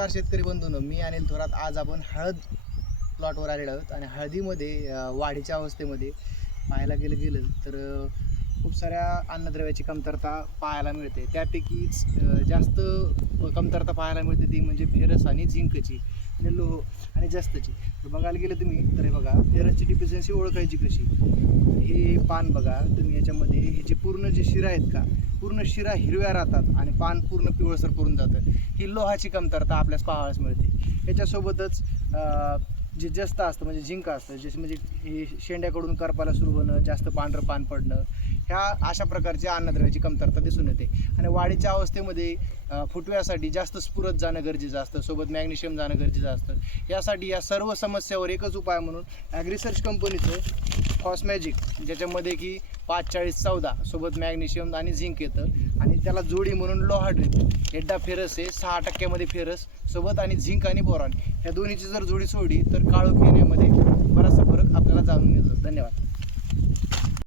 नमस्कार शेतकरी बंधूंनो, मी अनिल थोरात. आज आपण हळद प्लॉटवर आलेलो आहोत आणि हळदीमध्ये वाढीच्या अवस्थेमध्ये पाहायला गेलं तर खूप साऱ्या अन्नद्रव्याची कमतरता पाहायला मिळते. त्यापैकीच जास्त कमतरता पाहायला मिळते ती म्हणजे फेरस आणि झिंकची आणि लोह आणि जास्तची. तर बघायला गेलं तुम्ही तर हे बघा, फेरसची डिफिशियन्सी ओळखायची कशी. हे पान बघा तुम्ही, याच्यामध्ये हे जे पूर्ण जे शिरा आहेत का, पूर्ण शिरा हिरव्या राहतात आणि पान पूर्ण पिवळसर करून जातं. ही लोहाची कमतरता आपल्यास पाहावयास मिळते. याच्यासोबतच जे जास्त असतं म्हणजे झिंक असतं, जसे म्हणजे हे शेंड्याकडून करपाला सुरू होणं, जास्त पांढरं पान पडणं, ह्या अशा प्रकारच्या अन्नद्रव्याची कमतरता दिसून येते. आणि वाढीच्या अवस्थेमध्ये फुटव्यासाठी जास्त स्फुरत जाणं गरजेचं असतं, सोबत मॅग्नेशियम जाणं गरजेचं असतं. यासाठी या सर्व समस्यावर एकच उपाय म्हणून ॲग्रिसर्च कंपनीचं फॉस्मॅजिक, ज्याच्यामध्ये की 5-40-14 सोबत मॅग्नेशियम आणि झिंक येतं, आणि त्याला जोडी म्हणून लोहाड्रिप एड्डा फेरस आहे 6% फेरस सोबत आणि झिंक आणि बोरॉन, ह्या दोन्हीची जर जोडी सोडली तर काळोख येण्यामध्ये बराचसा फरक आपल्याला जाणवतो.